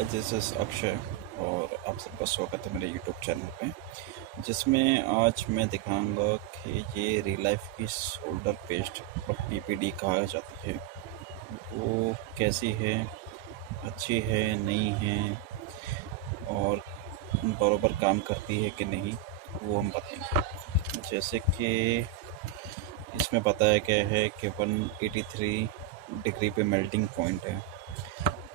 Hi this is Akshay और आप सबका स्वागत है मेरे यूट्यूब चैनल पे, जिसमें आज मैं दिखाऊंगा कि ये रिलाइफ की शोल्डर पेस्ट और पीपीडी कहा जाती है वो कैसी है, अच्छी है नहीं है और बराबर काम करती है कि नहीं, वो हम बताएंगे। जैसे कि इसमें बताया गया है कि 183 डिग्री पे मेल्टिंग पॉइंट है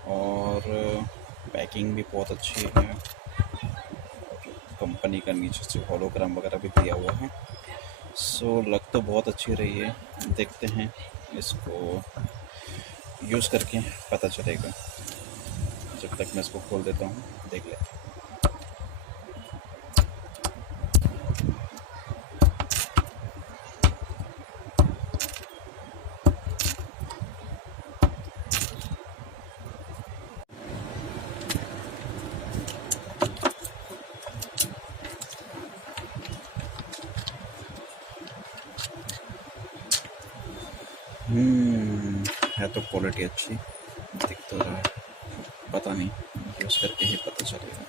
और पैकिंग भी बहुत अच्छी है और कंपनी का नीचे से होलोग्राम वगैरह भी दिया हुआ है। सो लग तो बहुत अच्छी रही है, देखते हैं इसको यूज़ करके पता चलेगा। जब तक मैं इसको खोल देता हूँ, देख लेते हैं। है तो क्वालिटी अच्छी दिख तो रहा है, पता नहीं यूज़ करके ही पता चलेगा।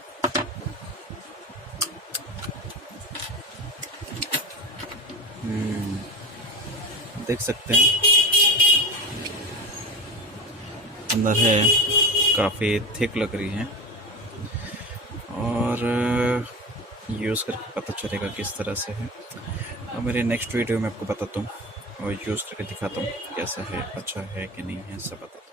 देख सकते हैं अंदर है, काफ़ी थिक लग रही है और यूज़ करके पता चलेगा किस तरह से है। और मेरे नेक्स्ट वीडियो में आपको बताता हूँ और यूज़ करके दिखाता हूँ कैसा है, अच्छा है कि नहीं है, सब बताता हूँ।